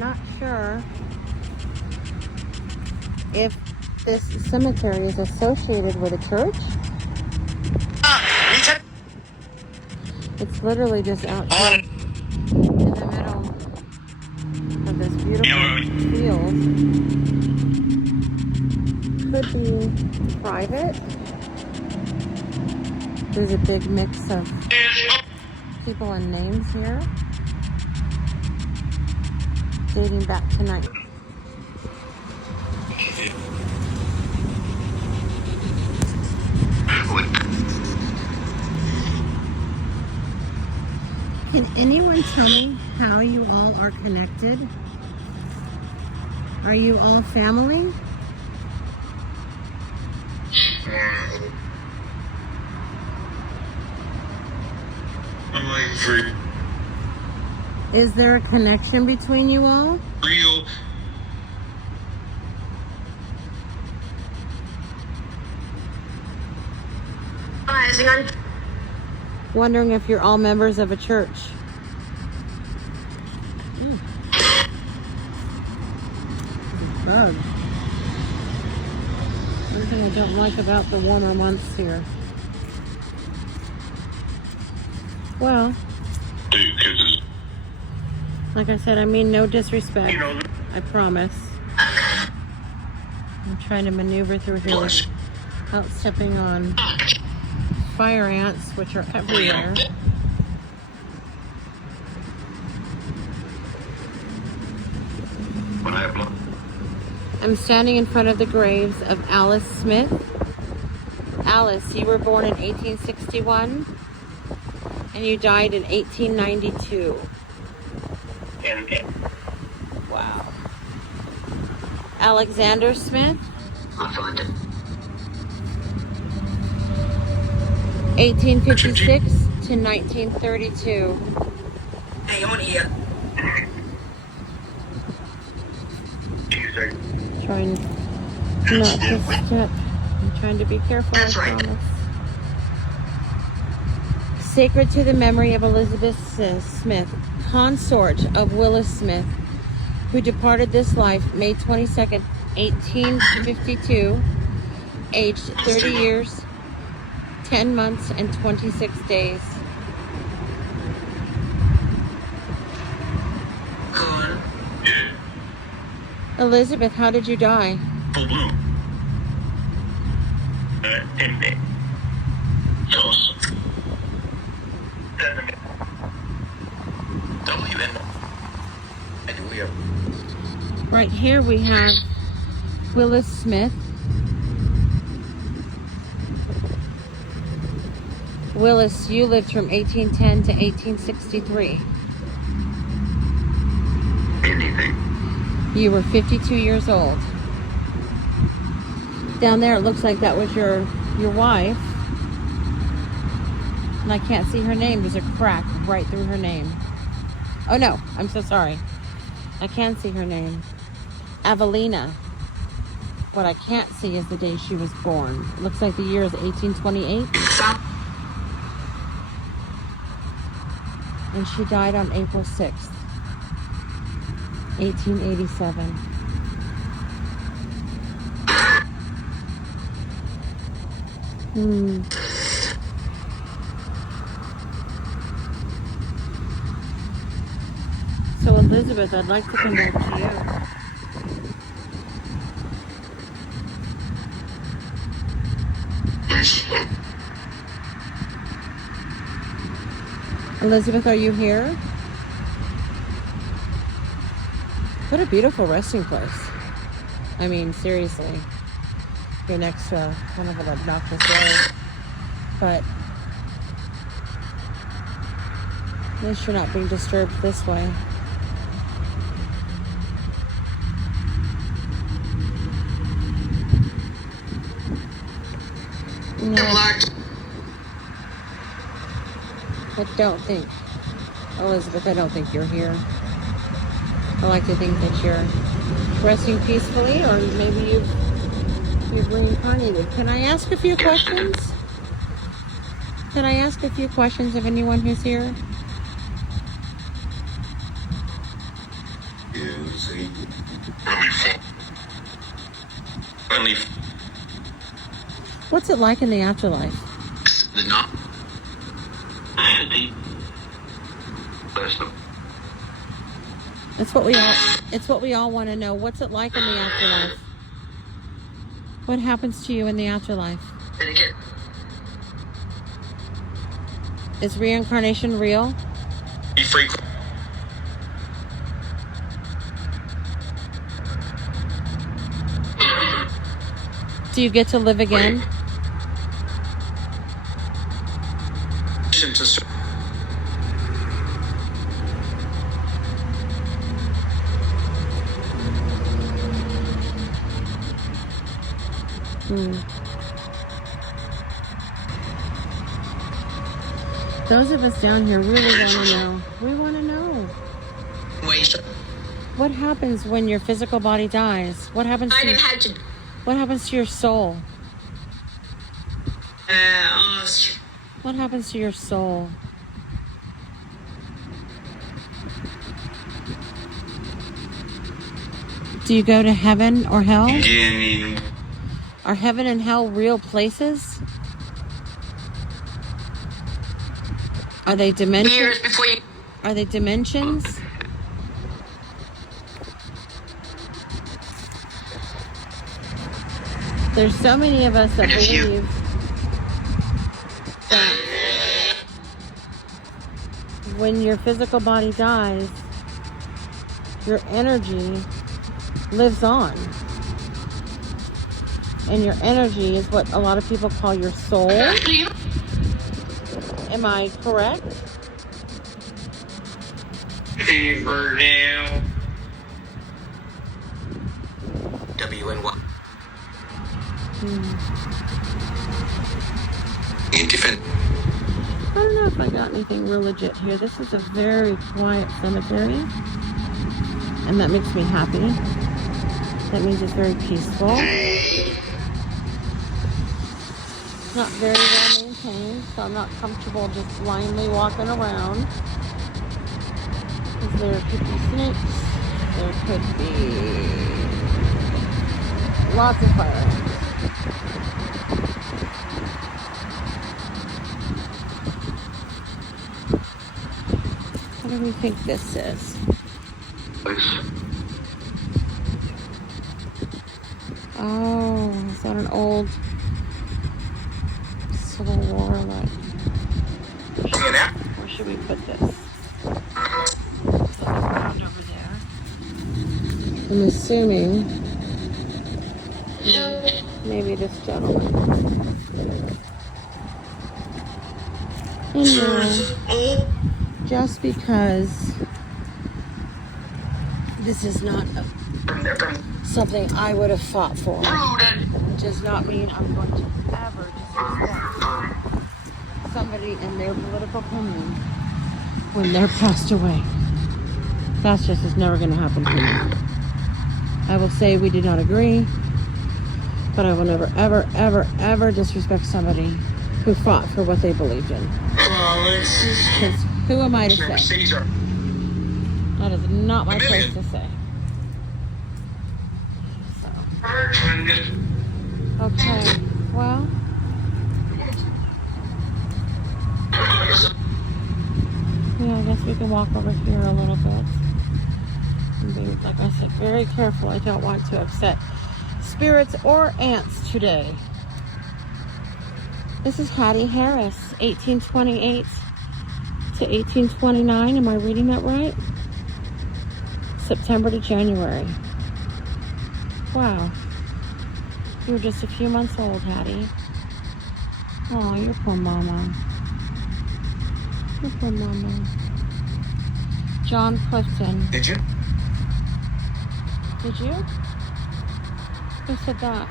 I'm not sure if this cemetery is associated with a church. It's literally just out here in the middle of this beautiful field. Could be private. There's a big mix of people and names here, dating back to night. Can anyone tell me how you all are connected? Are you all family? Is there a connection between you all? Real. Wondering if you're all members of a church. Bug. One thing I don't like about the warmer months here. Well, like I said, I mean no disrespect. I promise. I'm trying to maneuver through here without stepping on fire ants, which are everywhere. I'm standing in front of the graves of Alice Smith. Alice, you were born in 1861 and you died in 1892. Wow. Alexander Smith, 1856 to 1932. Hey, on here. Trying not to step. I'm trying to be careful, I promise. Sacred to the memory of Elizabeth Smith, consort of Willis Smith, who departed this life May 22nd, 1852, aged 30 years, 10 months, and 26 days. Elizabeth, how did you die? Full bloom. Right here we have Willis Smith. Willis, you lived from 1810 to 1863. Anything. You were 52 years old. Down there it looks like that was your wife. And I can't see her name. There's a crack right through her name. Oh no, I'm so sorry. I can see her name. Evelina. What I can't see is the day she was born. It looks like the year is 1828. And she died on April 6th, 1887. So Elizabeth, I'd like to come back to you. Elizabeth, are you here? What a beautiful resting place. I mean, seriously. You're next to kind of an obnoxious road. But at least you're not being disturbed this way. No. But don't think, Elizabeth, I don't think you're here. I like to think that you're resting peacefully, or maybe you've reincarnated. Can I ask a few questions? Can I ask a few questions of anyone who's here? Yes. What's it like in the afterlife? The not. It's what we all want to know. What's it like in the afterlife? What happens to you in the afterlife? Is reincarnation real? Be free. Do you get to live again? Those of us down here really want to know. We want to know. What happens when your physical body dies? What happens to your soul? What happens to your soul? Do you go to heaven or hell? Are heaven and hell real places? Are they dimensions? Are they dimensions? There's so many of us that believe that when your physical body dies, your energy lives on. And your energy is what a lot of people call your soul. Am I correct? WNY. I don't know if I got anything real legit here. This is a very quiet cemetery, and that makes me happy. That means it's very peaceful. It's not very well maintained, so I'm not comfortable just blindly walking around. Because there could be snakes. There could be lots of fire ants. What do we think this is? Oh, is that an old Civil War like? Where should we put this? Over there. I'm assuming maybe this gentleman. And just because this is not something I would have fought for, does not mean I'm going to ever disrespect somebody and their political opinion when they're passed away. That's just is never going to happen to me. I will say we do not agree, but I will never, ever, ever, ever disrespect somebody who fought for what they believed in. Because who am I to say? That is not my place to say. So. Okay, well. Yeah, I guess we can walk over here a little bit. And be, like I said, very careful. I don't want to upset spirits or ants today. This is Hattie Harris, 1828 to 1829. Am I reading that right? September to January. Wow. You were just a few months old, Hattie. Oh, your poor mama. Your poor mama. John Clifton. Did you? Did you? Who said that?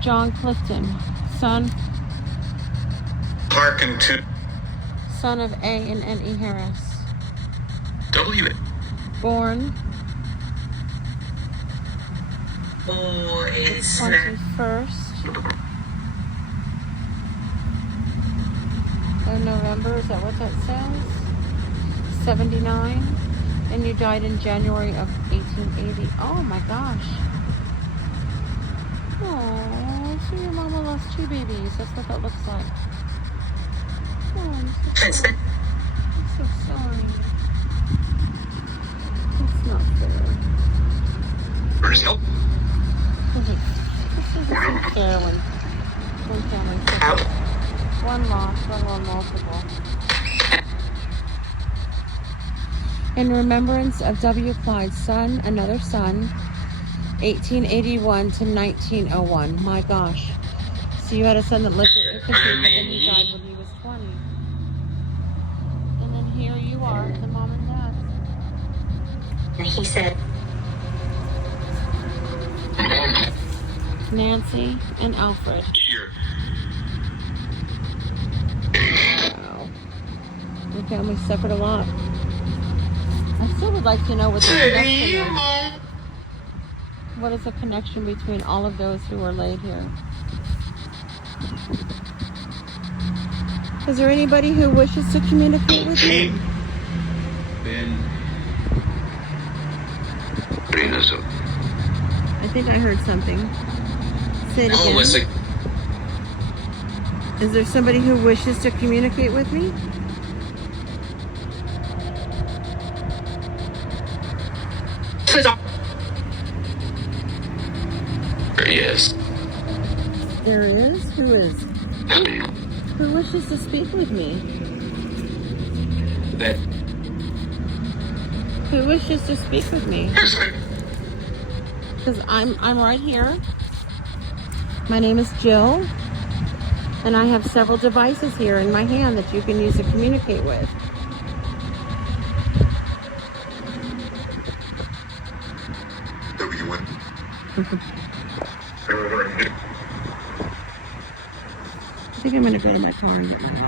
John Clifton, son Hearken to son of A and N.E. Harris. W. Born Boys. 21st of November. Is that what that says? 1979, and you died in January of 1880. Oh my gosh. Oh, so your mama lost 2 babies. That's what that looks like. Oh, I'm so sorry. I'm so sorry. It's not fair. Brazil. This isn't fair when family suffers. One loss, let alone multiple. In remembrance of W. Clyde's son, another son, 1881 to 1901. My gosh. So you had a son that lived at infantry, but then he died when he was 20. And then here you are, the mom and dad. And he said, Nancy and Alfred. Here. Wow. Your family suffered a lot. I still would like to know what the connection is. What is the connection between all of those who were laid here? Is there anybody who wishes to communicate with me? I think I heard something. Say it again. Is there somebody who wishes to communicate with me? Yes. There is? Who is? Who wishes to speak with me? That. Who wishes to speak with me? Because I'm right here. My name is Jill, and I have several devices here in my hand that you can use to communicate with. I think I'm going to go to my car and get my